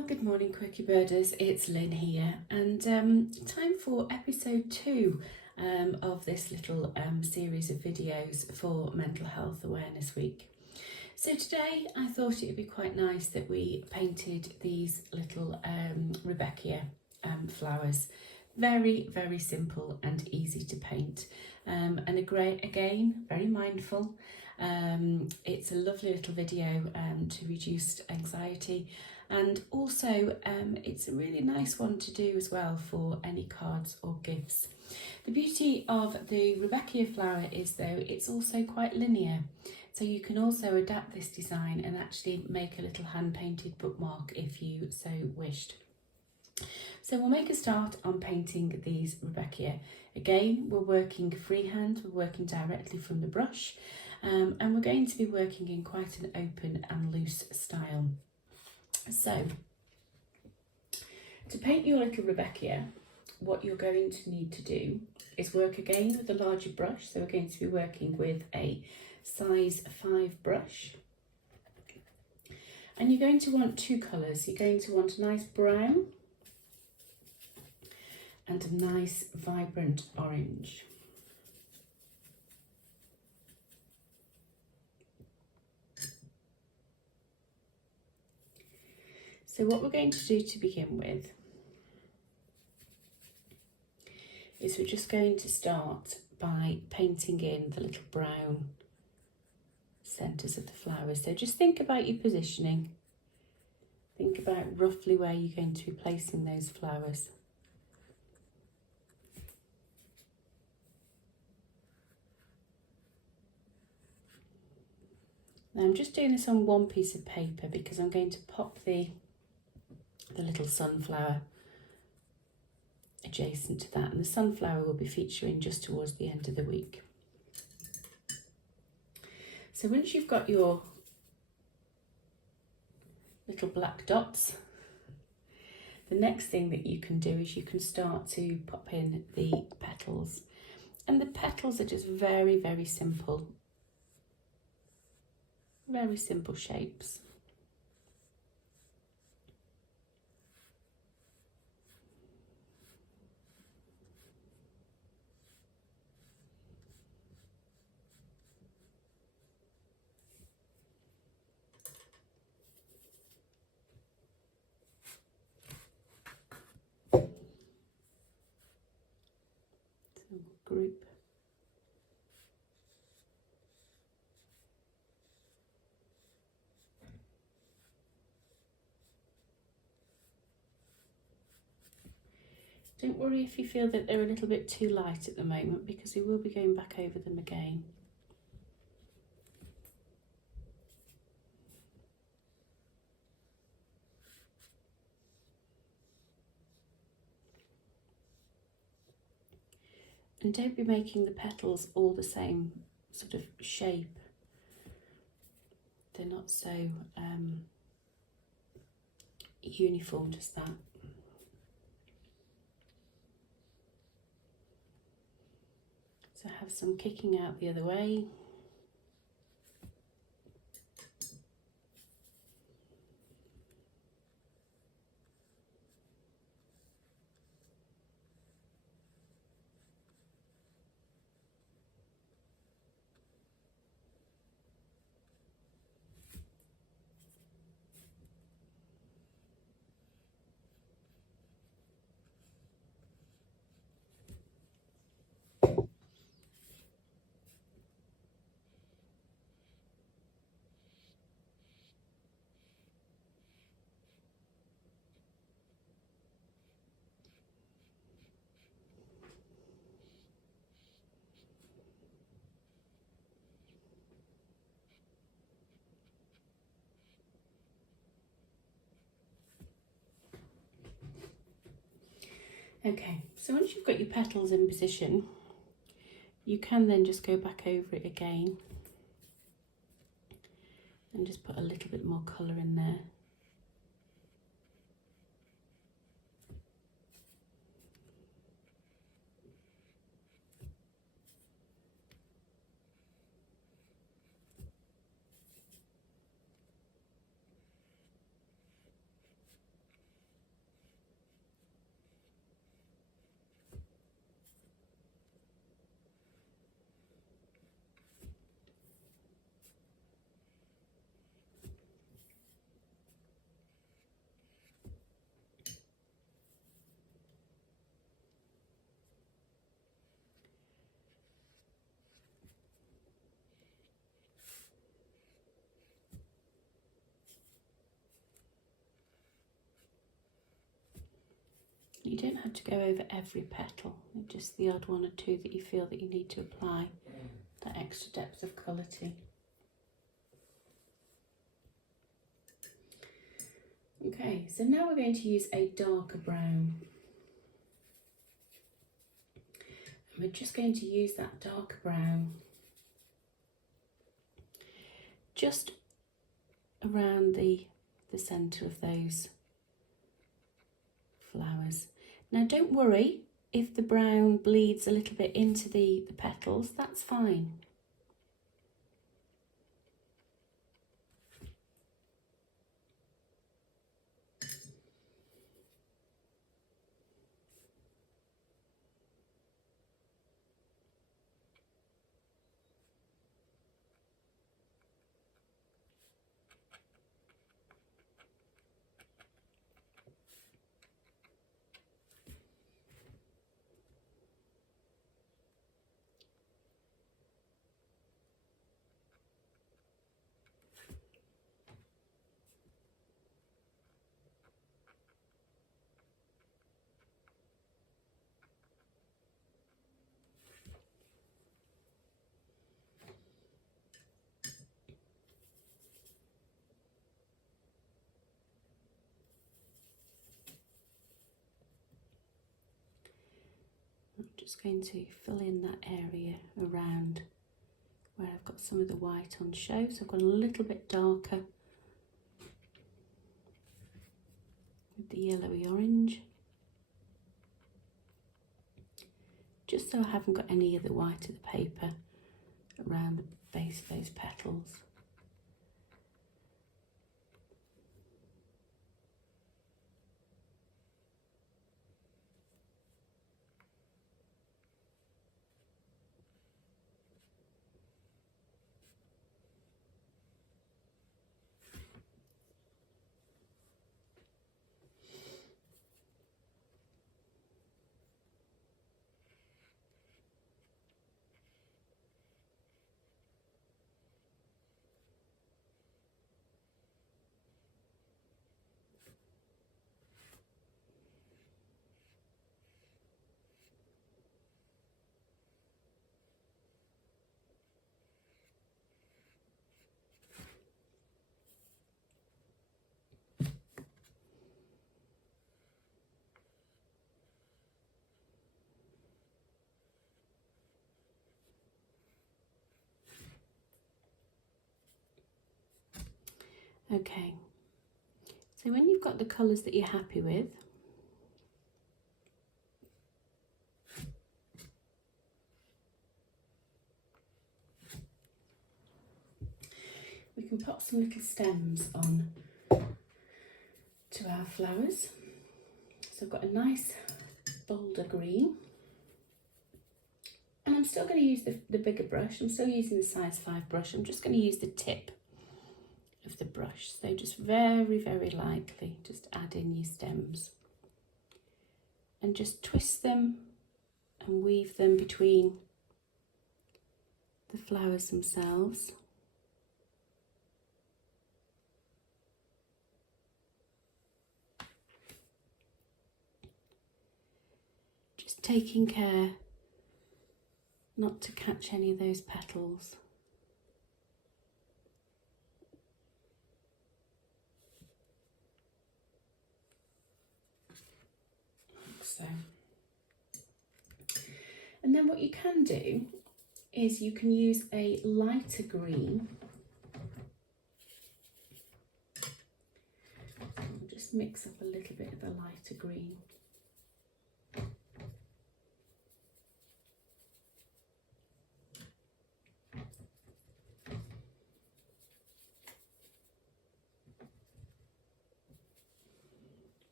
Well, good morning, Quirky Birders. It's Lynn here, and time for episode 2 of this little series of videos for Mental Health Awareness Week. So today I thought it would be quite nice that we painted these little Rudbeckia flowers. Very, very simple and easy to paint, and again, very mindful. It's a lovely little video to reduce anxiety, and also it's a really nice one to do as well for any cards or gifts. The beauty of the Rudbeckia flower is, though, it's also quite linear, so you can also adapt this design and actually make a little hand painted bookmark if you so wished. So we'll make a start on painting these Rudbeckia. Again, we're working freehand, we're working directly from the brush, and we're going to be working in quite an open and loose style. So, to paint your little Rudbeckia, what you're going to need to do is work again with a larger brush. So we're going to be working with a size 5 brush. And you're going to want 2 colours. You're going to want a nice brown and a nice vibrant orange. So what we're going to do to begin with is we're just going to start by painting in the little brown centres of the flowers. So just think about your positioning. Think about roughly where you're going to be placing those flowers. Now I'm just doing this on one piece of paper because I'm going to pop the little sunflower adjacent to that, and the sunflower will be featuring just towards the end of the week. So once you've got your little black dots, the next thing that you can do is you can start to pop in the petals, and the petals are just very, very simple shapes. Group. Don't worry if you feel that they're a little bit too light at the moment, because we will be going back over them again. And don't be making the petals all the same sort of shape. They're not so uniform, just that. So have some kicking out the other way. Okay, so once you've got your petals in position, you can then just go back over it again and just put a little bit more colour in there. You don't have to go over every petal, just the odd one or two that you feel that you need to apply that extra depth of colour to. Okay, so now we're going to use a darker brown. And we're just going to use that darker brown just around the centre of those flowers. Now don't worry if the brown bleeds a little bit into the petals, that's fine. I'm just going to fill in that area around where I've got some of the white on show, so I've gone a little bit darker with the yellowy orange, just so I haven't got any of the white of the paper around the base of those petals. Okay, so when you've got the colours that you're happy with, we can pop some little stems on to our flowers. So I've got a nice bolder green, and I'm still going to use the bigger brush. I'm still using the size 5 brush. I'm just going to use the tip of the brush, so just very, very lightly just add in your stems and just twist them and weave them between the flowers themselves. Just taking care not to catch any of those petals. So, and then what you can do is you can use a lighter green. I'll just mix up a little bit of a lighter green.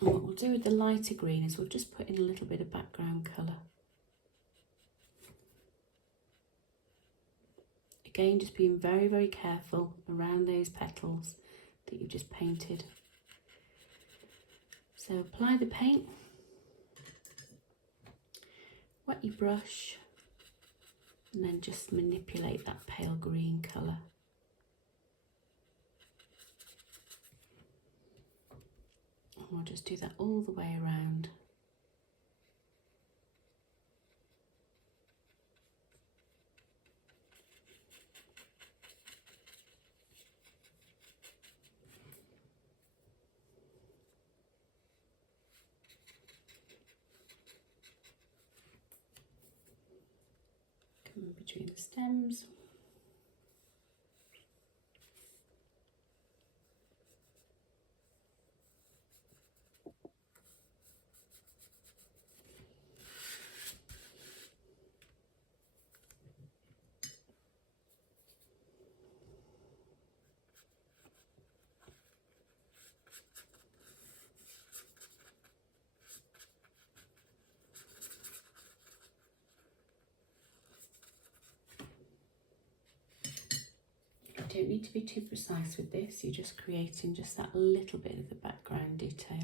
And what we'll do with the lighter green is we'll just put in a little bit of background colour. Again, just being very, very careful around those petals that you've just painted. So apply the paint, wet your brush, and then just manipulate that pale green colour. we'll just do that all the way around. Come in between the stems. You don't need to be too precise with this, you're just creating just that little bit of the background detail.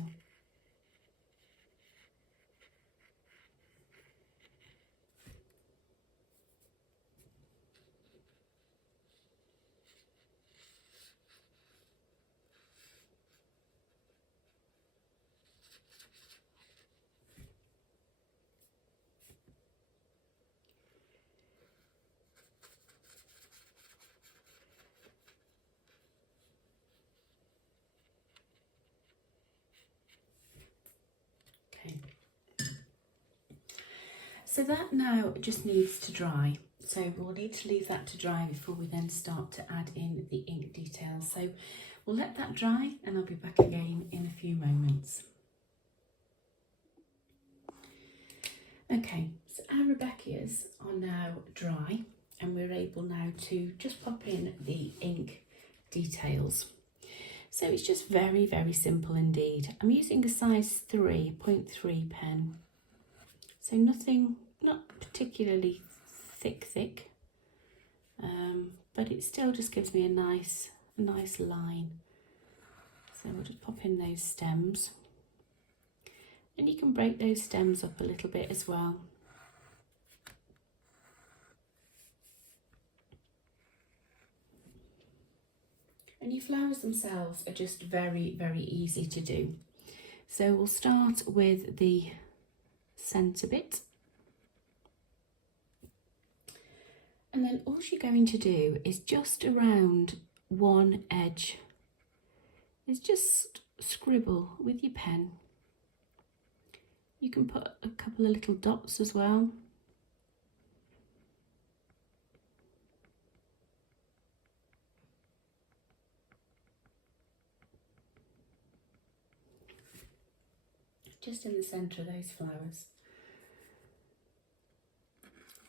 So that now just needs to dry. So we'll need to leave that to dry before we then start to add in the ink details. So we'll let that dry and I'll be back again in a few moments. Okay, so our Rudbeckias are now dry and we're able now to just pop in the ink details. So it's just very, very simple indeed. I'm using a size 3.3 pen. So nothing, not particularly thick, but it still just gives me a nice line. So we'll just pop in those stems. And you can break those stems up a little bit as well. And your flowers themselves are just very, very easy to do. So we'll start with the centre bit. And then all you're going to do is just around one edge, is just scribble with your pen. You can put a couple of little dots as well. Just in the centre of those flowers.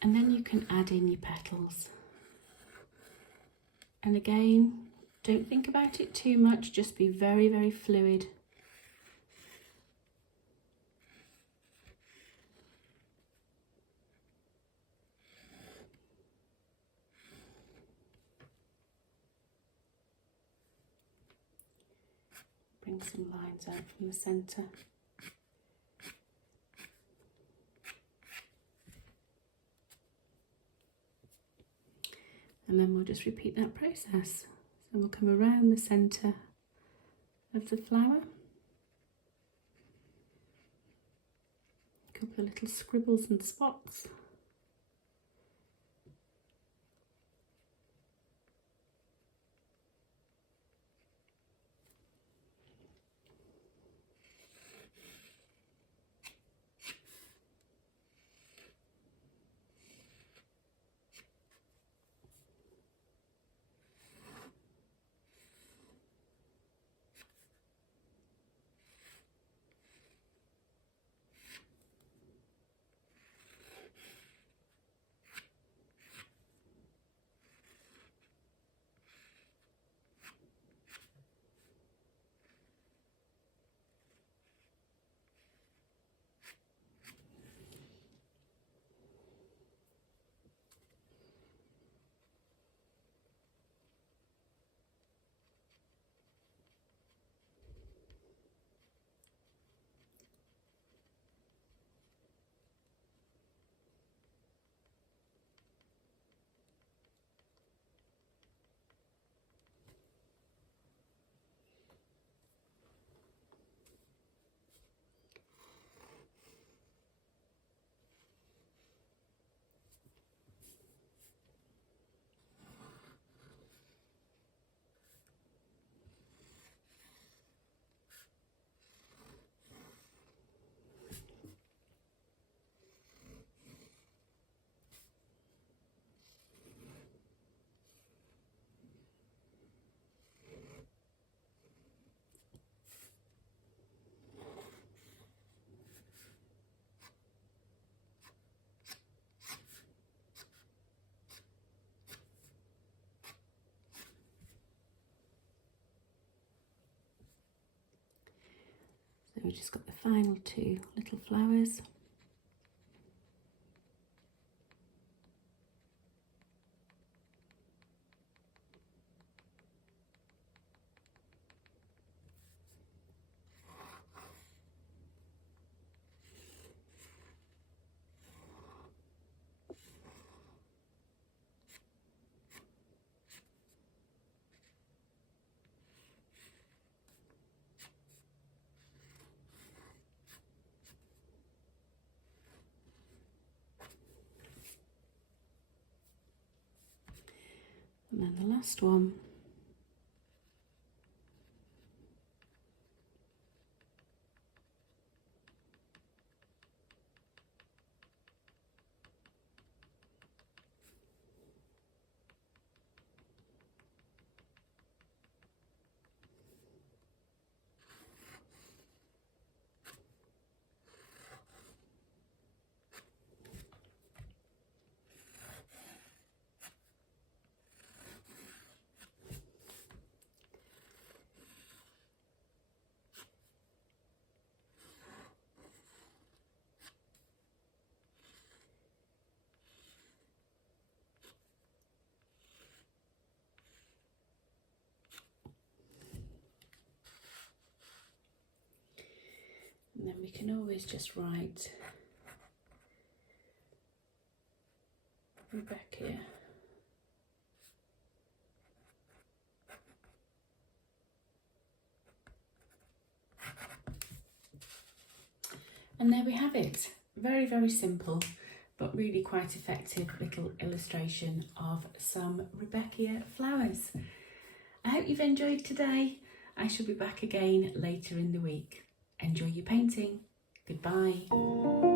And then you can add in your petals. And again, don't think about it too much, just be very, very fluid. Bring some lines out from the centre. And then we'll just repeat that process. So we'll come around the centre of the flower. A couple of little scribbles and spots. So we've just got the final two little flowers. And then the last one. And then we can always just write Rudbeckia. And there we have it. Very, very simple, but really quite effective little illustration of some Rudbeckia flowers. I hope you've enjoyed today. I shall be back again later in the week. Enjoy your painting. Goodbye.